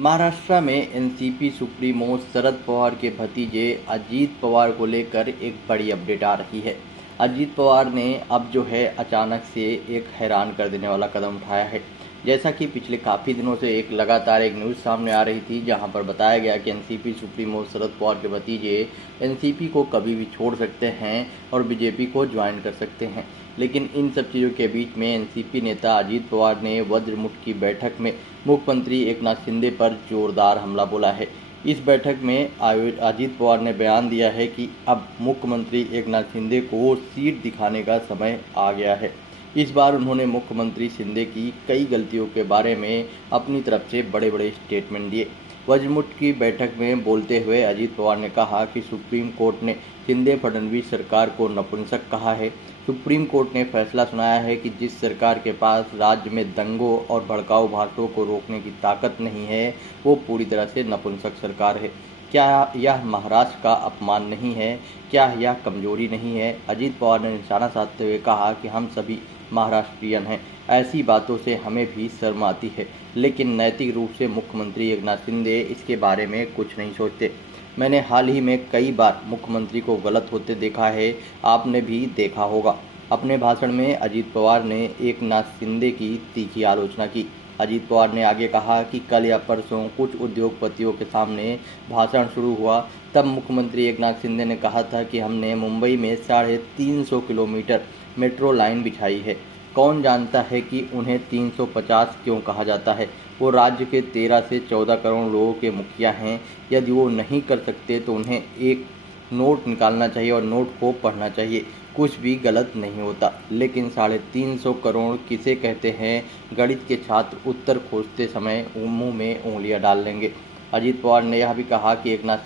महाराष्ट्र में NCP supremo Sharad Pawar के भतीजे अजीत पवार को लेकर एक बड़ी अपडेट आ रही है। अजीत पवार ने अब जो है अचानक से एक हैरान कर देने वाला कदम उठाया है। जैसा कि पिछले काफ़ी दिनों से एक लगातार एक न्यूज़ सामने आ रही थी, जहां पर बताया गया कि एनसीपी सुप्रीमो शरद पवार के भतीजे एनसीपी को कभी भी छोड़ सकते हैं और बीजेपी को ज्वाइन कर सकते हैं। लेकिन इन सब चीज़ों के बीच में एनसीपी नेता अजीत पवार ने वज्रमुठ की बैठक में मुख्यमंत्री एकनाथ शिंदे पर जोरदार हमला बोला है। इस बैठक में अजीत पवार ने बयान दिया है कि अब मुख्यमंत्री एकनाथ शिंदे को सीट दिखाने का समय आ गया है। इस बार उन्होंने मुख्यमंत्री शिंदे की कई गलतियों के बारे में अपनी तरफ से बड़े बड़े स्टेटमेंट दिए। वज्रमुठ की बैठक में बोलते हुए अजीत पवार ने कहा कि सुप्रीम कोर्ट ने शिंदे फडणवीस सरकार को नपुंसक कहा है। सुप्रीम कोर्ट ने फैसला सुनाया है कि जिस सरकार के पास राज्य में दंगों और भड़काऊ भाषणों को रोकने की ताकत नहीं है, वो पूरी तरह से नपुंसक सरकार है। क्या यह महाराष्ट्र का अपमान नहीं है? क्या यह कमजोरी नहीं है? अजीत पवार ने निशाना साधते हुए कहा कि हम सभी महाराष्ट्रियन हैं, ऐसी बातों से हमें भी शर्म आती है, लेकिन नैतिक रूप से मुख्यमंत्री एकनाथ शिंदे इसके बारे में कुछ नहीं सोचते। मैंने हाल ही में कई बार मुख्यमंत्री को गलत होते देखा है, आपने भी देखा होगा। अपने भाषण में अजीत पवार ने एकनाथ शिंदे की तीखी आलोचना की। अजीत पवार ने आगे कहा कि कल या परसों कुछ उद्योगपतियों के सामने भाषण शुरू हुआ, तब मुख्यमंत्री एकनाथ शिंदे ने कहा था कि हमने मुंबई में 350 किलोमीटर मेट्रो लाइन बिछाई है। कौन जानता है कि उन्हें 350 क्यों कहा जाता है? वो राज्य के 13 से 14 करोड़ लोगों के मुखिया हैं। यदि वो नहीं कर सकते तो उन्हें एक नोट निकालना चाहिए और नोट को पढ़ना चाहिए, कुछ भी गलत नहीं होता। लेकिन 350 करोड़ किसे कहते हैं? गणित के छात्र उत्तर खोजते समय मुंह में उंगलियां डाल लेंगे। अजीत पवार ने यह भी कहा कि एकनाथ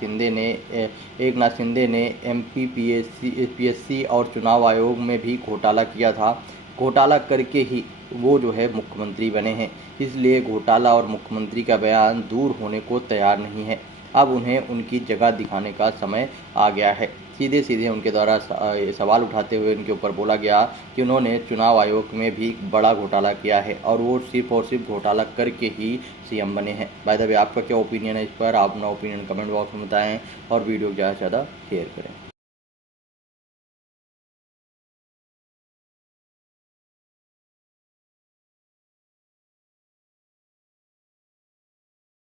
शिंदे ने एमपी पीएससी और चुनाव आयोग में भी घोटाला किया था। घोटाला करके ही वो जो है मुख्यमंत्री बने हैं, इसलिए घोटाला और मुख्यमंत्री का बयान दूर होने को तैयार नहीं है। अब उन्हें उनकी जगह दिखाने का समय आ गया है। सीधे सीधे उनके द्वारा सवाल उठाते हुए उनके ऊपर बोला गया कि उन्होंने चुनाव आयोग में भी बड़ा घोटाला किया है और वो सिर्फ और सिर्फ घोटाला करके ही सीएम बने हैं। बाय द वे, आपका क्या ओपिनियन है इस पर? आप अपना ओपिनियन कमेंट बॉक्स में बताएं और वीडियो को ज़्यादा से ज़्यादा शेयर करें।